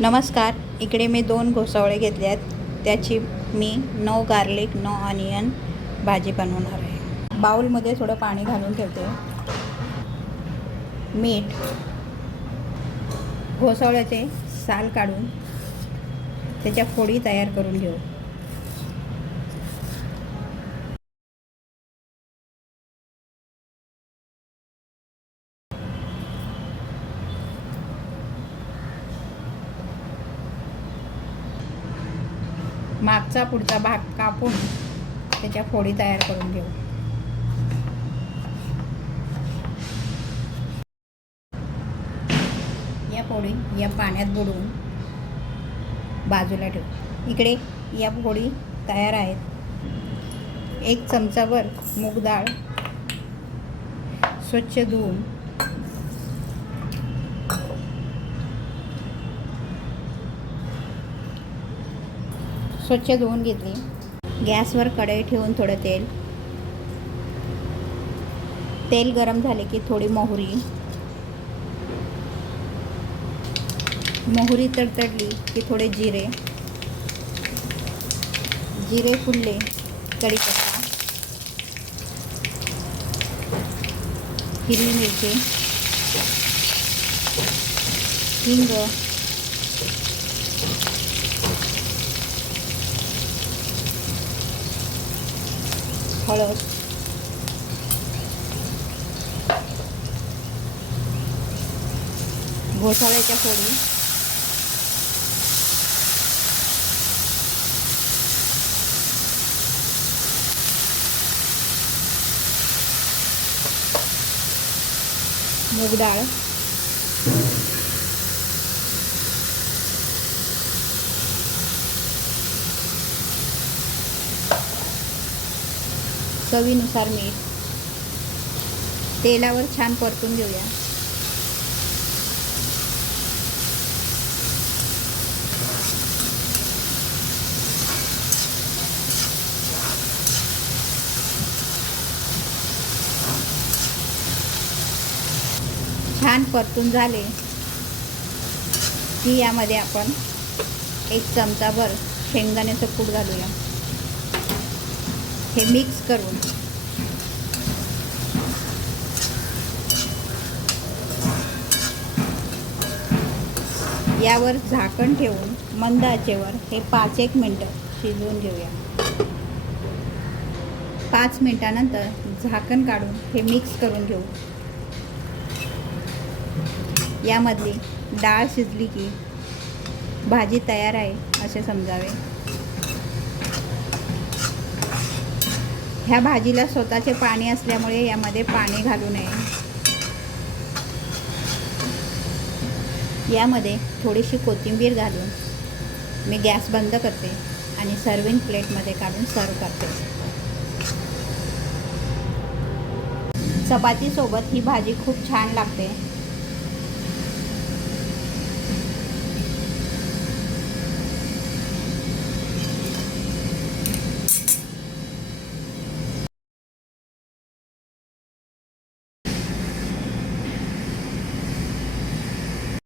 नमस्कार. इकडे मी 2 घोसावळे घेतले आहेत. त्याची मी नो गार्लिक नो ऑनियन भाजी बनवणार आहे. बाउलमध्ये थोडं पाणी घालून ठेवते. मीठ, घोसावळ्याचे साल काढून त्याच्या फोडी तयार करून घेऊ. मागचा पुढचा भाग कापून त्याच्या फोडी तयार करून घेऊ. या फोडी या पाण्यात बुडवून बाजूला ठेवू. इकडे या फोडी तयार आहेत. 1 चमचाभर मूग डाळ स्वच्छ धुवून घेतली. गॅसवर कढई ठेवून थोडं तेल गरम झाले की थोडी मोहरी तडतडली की थोडे जिरे फुलले, कढीपत्ता, हिरवी मिरची, हिंग, हळद, घोसाळ्याच्या फोडी, मूग डाळ, चवीनुसार मीठ, तेलावर छान परतून घेऊया. छान परतून झाले की यामध्ये आपण 1 चमचाभर शेंगदाण्याचं कूट घालूया. हे मिक्स करून यावर झाकण ठेवून मंद आचेवर हे 5-1 मिनटं शिजवून घेऊया. 5 मिनटानंतर झाकण काढून हे मिक्स करून घेऊ. यामधली डाळ शिजली की भाजी तयार आहे असे समजावे. ह्या भाजीला स्वतःचे पाणी असल्यामुळे यामध्ये पाणी घालू नये. यामध्ये थोडीशी कोथिंबीर घालून मी गॅस बंद करते आणि सर्विंग प्लेटमध्ये काढून सर्व करते. चपातीसोबत ही भाजी खूप छान लागते.